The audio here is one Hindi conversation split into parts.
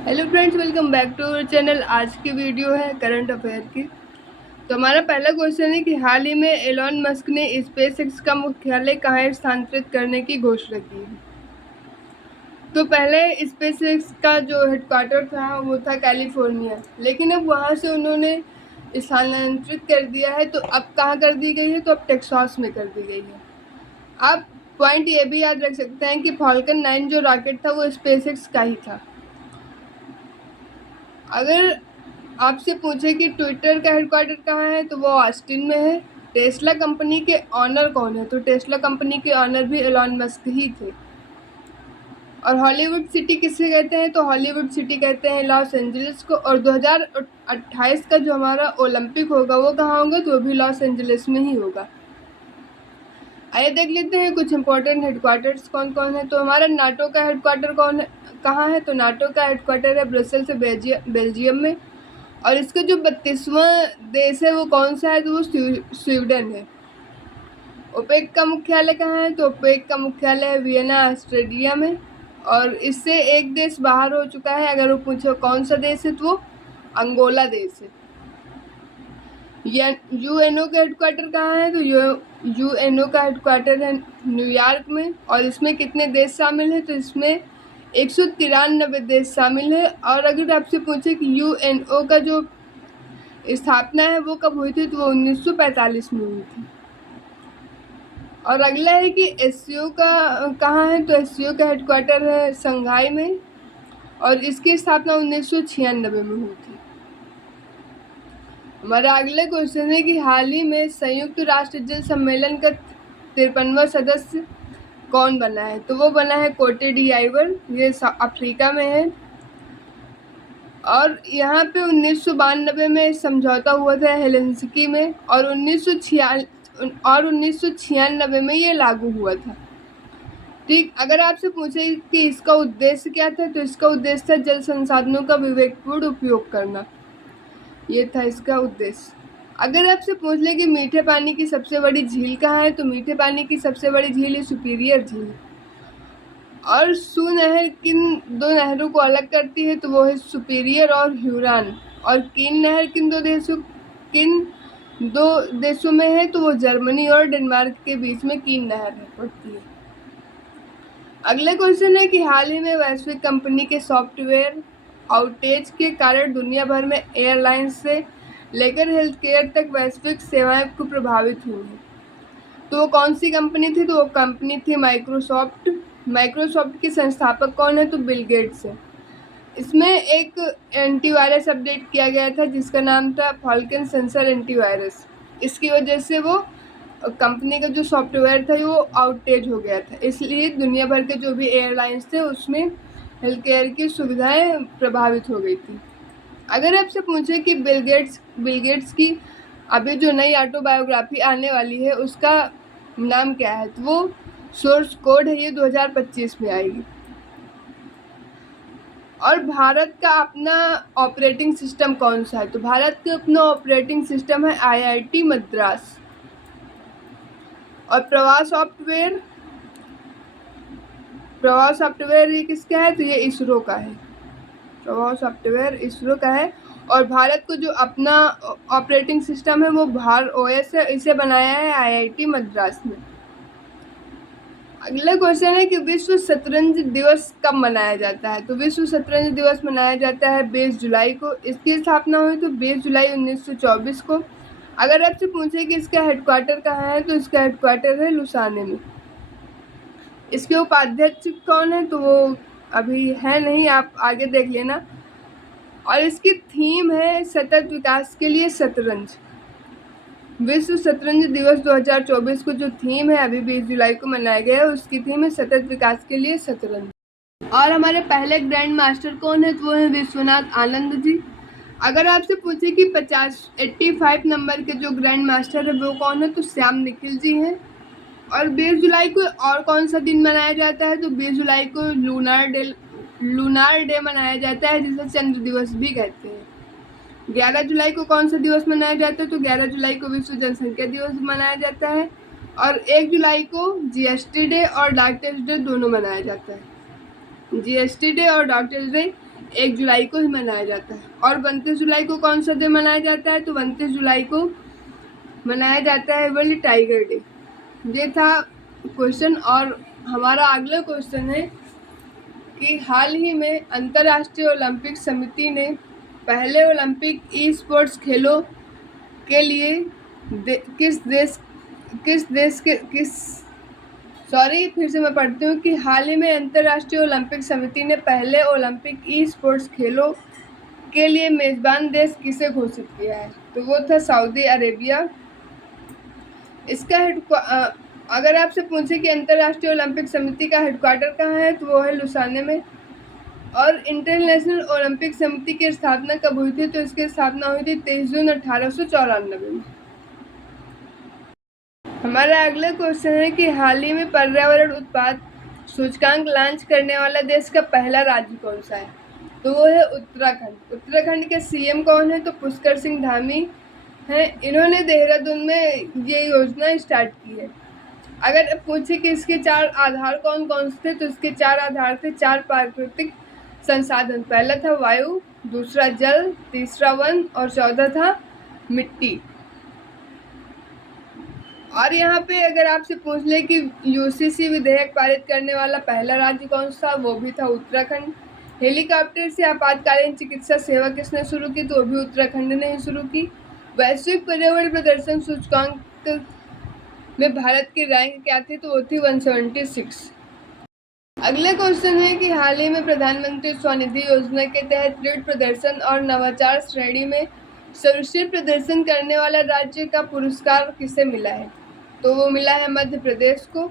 Hello friends, welcome back to our channel. आज की वीडियो है करंट अफेयर की। तो हमारा पहला क्वेश्चन है कि हाल ही में एलॉन मस्क ने स्पेसएक्स का मुख्यालय कहाँ स्थानांतरित करने की घोषणा की है। तो पहले स्पेसएक्स का जो हेडक्वार्टर था वो था कैलिफोर्निया, लेकिन अब वहाँ से उन्होंने स्थानांतरित कर दिया है। तो अब कहाँ कर दी गई है? तो अब टेक्सास में कर दी गई है। आप पॉइंट ये भी याद रख सकते हैं कि फॉल्कन 9 जो रॉकेट था वो स्पेसएक्स का ही था। अगर आपसे पूछे कि ट्विटर का हेडक्वार्टर कहाँ है, तो वो ऑस्टिन में है। टेस्ला कंपनी के ऑनर कौन है? तो टेस्ला कंपनी के ऑनर भी एलॉन मस्क ही थे। और हॉलीवुड सिटी किसे कहते हैं? तो हॉलीवुड सिटी कहते हैं लॉस एंजलिस को। और 2028 का जो हमारा ओलंपिक होगा वो कहाँ होगा? तो वो भी लॉस एंजलिस में ही होगा। आइए देख लेते हैं कुछ इंपॉर्टेंट हेडक्वार्टर्स कौन कौन है। तो हमारा नाटो का हेडक्वार्टर कहाँ है? तो नाटो का हेडक्वार्टर है ब्रसेल से बेल्जियम में। और इसका जो 32वां देश है वो कौन सा है? तो वो स्वीडन है। ओपेक का मुख्यालय कहाँ है? तो ओपेक का मुख्यालय है वियना, ऑस्ट्रेलिया में। और इससे एक देश बाहर हो चुका है। अगर वो पूछो कौन सा देश है, तो वो अंगोला देश है। यूएनओ का हेडक्वार्टर कहाँ है? तो यूएनओ का हेडक्वार्टर है न्यूयॉर्क में। और इसमें कितने देश शामिल हैं? तो इसमें 193 देश शामिल है। और अगर आपसे पूछे कि यूएनओ का जो स्थापना है वो कब हुई थी, तो वो 1945 में हुई थी। और अगला है कि एससीओ का कहाँ है? तो एससीओ का हेडक्वार्टर है शंघाई में। और इसकी स्थापना 1996 में हुई थी। हमारा अगला क्वेश्चन है कि हाल ही में संयुक्त राष्ट्र जल सम्मेलन का 53वां सदस्य कौन बना है? तो वो बना है कोटे डी आइवर, ये अफ्रीका में है। और यहाँ पे 1992 में समझौता हुआ था हेलेंसिकी में। और 1996 में ये लागू हुआ था। ठीक, अगर आपसे पूछे कि इसका उद्देश्य क्या था, तो इसका उद्देश्य था जल संसाधनों का विवेकपूर्ण उपयोग करना। ये था इसका उद्देश्य। अगर आपसे पूछ ले कि मीठे पानी की सबसे बड़ी झील कहाँ है, तो मीठे पानी की सबसे बड़ी झील है सुपीरियर झील। और सू नहर किन दो नहरों को अलग करती है? तो वो है सुपीरियर और ह्यूरॉन। और किन नहर किन दो देशों में है? तो वो जर्मनी और डेनमार्क के बीच में किन नहर पड़ती है। अगला क्वेश्चन है कि हाल ही में वैश्विक कंपनी के सॉफ्टवेयर आउटेज के कारण दुनिया भर में एयरलाइंस से लेकर हेल्थ केयर तक वैश्विक सेवाएं को प्रभावित हुई हैं। तो वो कौन सी कंपनी थी? तो वो कंपनी थी माइक्रोसॉफ्ट। माइक्रोसॉफ्ट के संस्थापक कौन है? तो बिल गेट्स है। इसमें एक एंटीवायरस अपडेट किया गया था जिसका नाम था फॉल्कन सेंसर एंटीवायरस। इसकी वजह से वो कंपनी का जो सॉफ्टवेयर था वो आउटेज हो गया था, इसलिए दुनिया भर के जो भी एयरलाइंस थे उसमें हेल्थ केयर की सुविधाएं प्रभावित हो गई थी। अगर आपसे पूछे कि बिल गेट्स की अभी जो नई ऑटोबायोग्राफी आने वाली है उसका नाम क्या है, तो वो सोर्स कोड है, ये 2025 में आएगी। और भारत का अपना ऑपरेटिंग सिस्टम कौन सा है? तो भारत का अपना ऑपरेटिंग सिस्टम है आईआईटी मद्रास। और प्रवाह सॉफ्टवेयर ये किसका है? तो ये इसरो का है। प्रवाह सॉफ्टवेयर इसरो का है। और भारत को जो अपना ऑपरेटिंग सिस्टम है वो भार ओएस है, इसे बनाया है आईआईटी मद्रास में। अगला क्वेश्चन है कि विश्व शतरंज दिवस कब मनाया जाता है? तो विश्व शतरंज दिवस मनाया जाता है 20 जुलाई को। इसकी स्थापना हुई तो 20 जुलाई 1924 को। अगर आपसे पूछे कि इसका हेडक्वार्टर कहाँ है, तो इसका हेडक्वार्टर है लुसाने में। इसके उपाध्यक्ष कौन है? तो वो अभी है नहीं, आप आगे देख लेना। और इसकी थीम है सतत विकास के लिए शतरंज। विश्व शतरंज दिवस 2024 को जो थीम है अभी 20 जुलाई को मनाया गया है, उसकी थीम है सतत विकास के लिए शतरंज। और हमारे पहले ग्रैंड मास्टर कौन है? तो वो है विश्वनाथ आनंद जी। अगर आपसे पूछे कि 85 नंबर के जो ग्रैंड मास्टर है वो कौन है, तो श्याम निखिल जी हैं। और 20 जुलाई को और कौन सा दिन मनाया जाता है? तो 20 जुलाई को लूनार डे मनाया जाता है, जिसे चंद्र दिवस भी कहते हैं। 11 जुलाई को कौन सा दिवस मनाया जाता है? तो 11 जुलाई को विश्व जनसंख्या दिवस मनाया जाता है। और 1 जुलाई को जीएसटी डे और डॉक्टर्स डे दोनों मनाया जाता है। जीएसटी डे और डॉक्टर्स डे 1 जुलाई को ही मनाया जाता है। और 29 जुलाई को कौन सा दिन मनाया जाता है? तो 29 जुलाई को मनाया जाता है वर्ल्ड टाइगर डे। ये था क्वेश्चन। और हमारा अगला क्वेश्चन है कि हाल ही में अंतर्राष्ट्रीय ओलंपिक समिति ने पहले ओलंपिक ई स्पोर्ट्स खेलों के लिए फिर से मैं पढ़ती हूँ कि हाल ही में अंतर्राष्ट्रीय ओलंपिक समिति ने पहले ओलंपिक ई स्पोर्ट्स खेलों के लिए मेजबान देश किसे घोषित किया है? तो वो था सऊदी अरेबिया। इसका अगर आपसे पूछे कि अंतर्राष्ट्रीय ओलंपिक समिति का हेडक्वार्टर कहाँ है, तो वो है लुसाने में। और इंटरनेशनल ओलंपिक समिति की स्थापना कब हुई थी? तो इसकी स्थापना हुई थी 23 जून 1894 में। हमारा अगला क्वेश्चन है कि हाल ही में पर्यावरण उत्पाद सूचकांक लॉन्च करने वाला देश का पहला राज्य कौन सा है? तो वो है उत्तराखंड। उत्तराखंड के सीएम कौन है? तो पुष्कर सिंह धामी हैं। इन्होंने देहरादून में ये योजना स्टार्ट की है। अगर पूछे कि इसके 4 आधार कौन कौन से थे, तो इसके 4 आधार थे 4 प्राकृतिक संसाधन। पहला था वायु, दूसरा जल, तीसरा वन और चौथा था मिट्टी। और यहाँ पे अगर आपसे पूछ ले कि यूसीसी विधेयक पारित करने वाला पहला राज्य कौन सा, वो भी था उत्तराखंड। हेलीकॉप्टर से आपातकालीन चिकित्सा सेवा किसने शुरू की? तो वो भी उत्तराखंड ने ही शुरू की। वैश्विक पर्यावरण प्रदर्शन सूचकांक में भारत की रैंक क्या थी? तो वो थी 176। अगला क्वेश्चन है कि हाल ही में प्रधानमंत्री स्वनिधि योजना के तहत दृढ़ प्रदर्शन और नवाचार श्रेणी में सर्वश्रेष्ठ प्रदर्शन करने वाला राज्य का पुरस्कार किसे मिला है? तो वो मिला है मध्य प्रदेश को।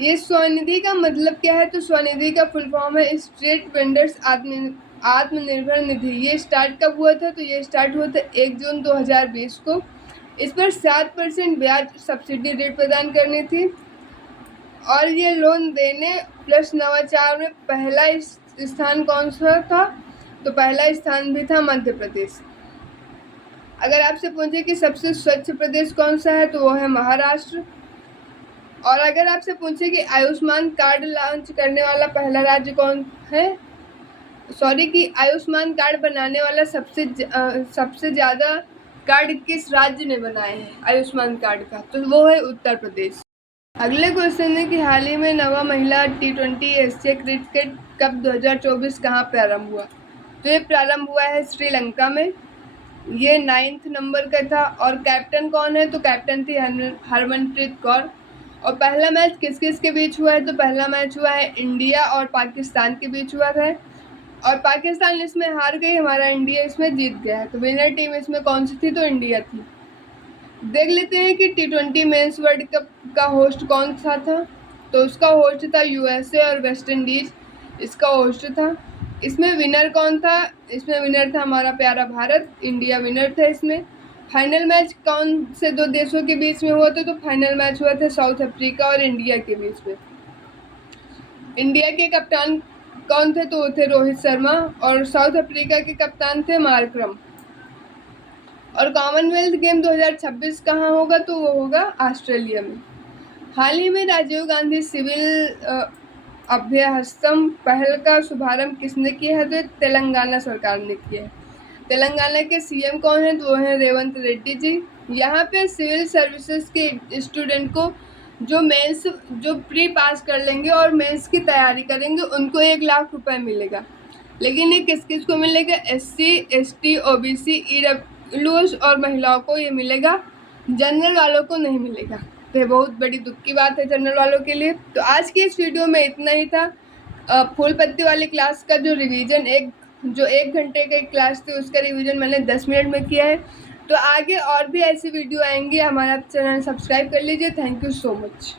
ये स्वनिधि का मतलब क्या है? तो स्वनिधि का फुल फॉर्म है स्ट्रीट वेंडर्स आत्मनिर्भर निधि। ये स्टार्ट कब हुआ था? तो ये स्टार्ट हुआ था 1 जून 2020 को। इस पर 7% ब्याज सब्सिडी रेट प्रदान करनी थी। और ये लोन देने प्लस नवाचार में पहला स्थान कौन सा था? तो पहला स्थान भी था मध्य प्रदेश। अगर आपसे पूछे कि सबसे स्वच्छ प्रदेश कौन सा है, तो वो है महाराष्ट्र। और अगर आपसे पूछे कि आयुष्मान कार्ड लॉन्च करने वाला पहला राज्य कौन है, कि आयुष्मान कार्ड बनाने वाला सबसे ज़्यादा कार्ड किस राज्य ने बनाए हैं आयुष्मान कार्ड का, तो वो है उत्तर प्रदेश। अगले क्वेश्चन है कि हाल ही में नवा महिला T20 एशिया क्रिकेट कप 2024 कहाँ प्रारंभ हुआ? तो ये प्रारंभ हुआ है श्रीलंका में। ये 9th नंबर का था। और कैप्टन कौन है? तो कैप्टन थी हरमनप्रीत कौर। और पहला मैच किस किस के बीच हुआ है? तो पहला मैच हुआ है इंडिया और पाकिस्तान के बीच हुआ था। और पाकिस्तान इसमें हार गई, हमारा इंडिया इसमें जीत गया है। तो विनर टीम इसमें कौन सी थी? तो इंडिया थी। देख लेते हैं कि T20 मेंस वर्ल्ड कप का होस्ट कौन सा था। तो उसका होस्ट था USA और वेस्ट इंडीज इसका होस्ट था। इसमें विनर कौन था? इसमें विनर था हमारा प्यारा भारत, इंडिया विनर था इसमें। फाइनल मैच कौन से 2 देशों के बीच में हुआ था? तो फाइनल मैच हुआ था साउथ अफ्रीका और इंडिया के बीच में। इंडिया के कप्तान कौन थे? तो वो थे रोहित शर्मा। और साउथ अफ्रीका के कप्तान थे मार्करम। और कॉमनवेल्थ गेम 2026 कहाँ होगा? तो वो होगा ऑस्ट्रेलिया में। हाल ही में राजीव गांधी सिविल अभ्यासम पहल का शुभारंभ किसने किया है? तो तेलंगाना सरकार ने किया है। तेलंगाना के सीएम कौन है? तो वो हैं रेवंत रेड्डी जी। यहाँ पे सिविल सर्विसेज के स्टूडेंट को जो प्री पास कर लेंगे और मेंस की तैयारी करेंगे, उनको 1 लाख रुपए मिलेगा। लेकिन ये किस किस को मिलेगा? SC ST OBC EWS और महिलाओं को ये मिलेगा, जनरल वालों को नहीं मिलेगा। तो ये बहुत बड़ी दुख की बात है जनरल वालों के लिए। तो आज की इस वीडियो में इतना ही था। फूल पत्ती वाली क्लास का जो रिवीजन 1 घंटे की क्लास थी, उसका रिवीजन मैंने 10 मिनट में किया है। तो आगे और भी ऐसी वीडियो आएंगी। हमारा चैनल सब्सक्राइब कर लीजिए। Thank you so much.